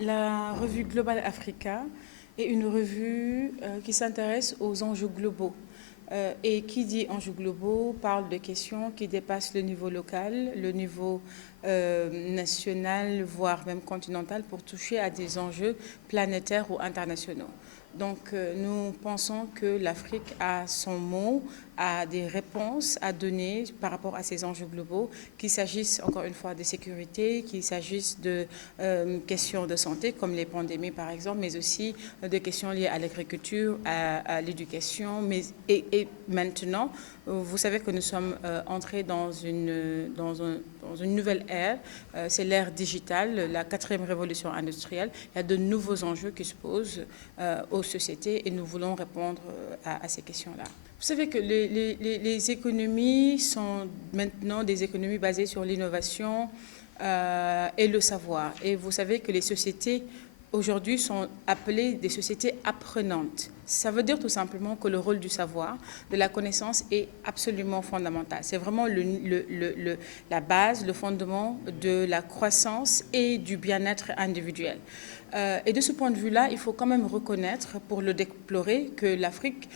La revue Global Africa est une revue qui s'intéresse aux enjeux globaux. Et qui dit enjeux globaux parle de questions qui dépassent le niveau local, le niveau national, voire même continental, pour toucher à des enjeux planétaires ou internationaux. Donc nous pensons que l'Afrique a son mot, a des réponses à donner par rapport à ces enjeux globaux, qu'il s'agisse encore une fois de sécurité, qu'il s'agisse de questions de santé comme les pandémies par exemple, mais aussi de questions liées à l'agriculture, à l'éducation. Et maintenant, vous savez que nous sommes entrés dans une nouvelle ère, c'est l'ère digitale, la 4e révolution industrielle. Il y a de nouveaux enjeux qui se posent aux sociétés et nous voulons répondre à ces questions-là. Vous savez que les économies sont maintenant des économies basées sur l'innovation et le savoir. Et vous savez que les sociétés aujourd'hui sont appelées des sociétés apprenantes. Ça veut dire tout simplement que le rôle du savoir, de la connaissance est absolument fondamental. C'est vraiment la base, le fondement de la croissance et du bien-être individuel. Et de ce point de vue-là, il faut quand même reconnaître, pour le déplorer, que l'Afrique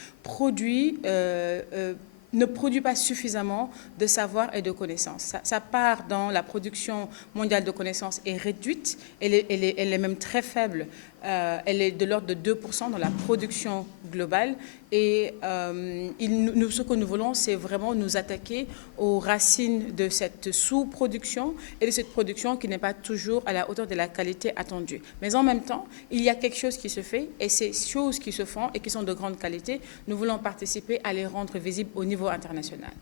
ne produit pas suffisamment de savoir et de connaissances. Sa part dans la production mondiale de connaissances est réduite, elle est même très faible. Elle est de l'ordre de 2% dans la production globale. Et ce que nous voulons, c'est vraiment nous attaquer aux racines de cette sous-production et de cette production qui n'est pas toujours à la hauteur de la qualité attendue. Mais en même temps, il y a quelque chose qui se fait et ces choses qui se font et qui sont de grande qualité, nous voulons participer à les rendre visibles au niveau international.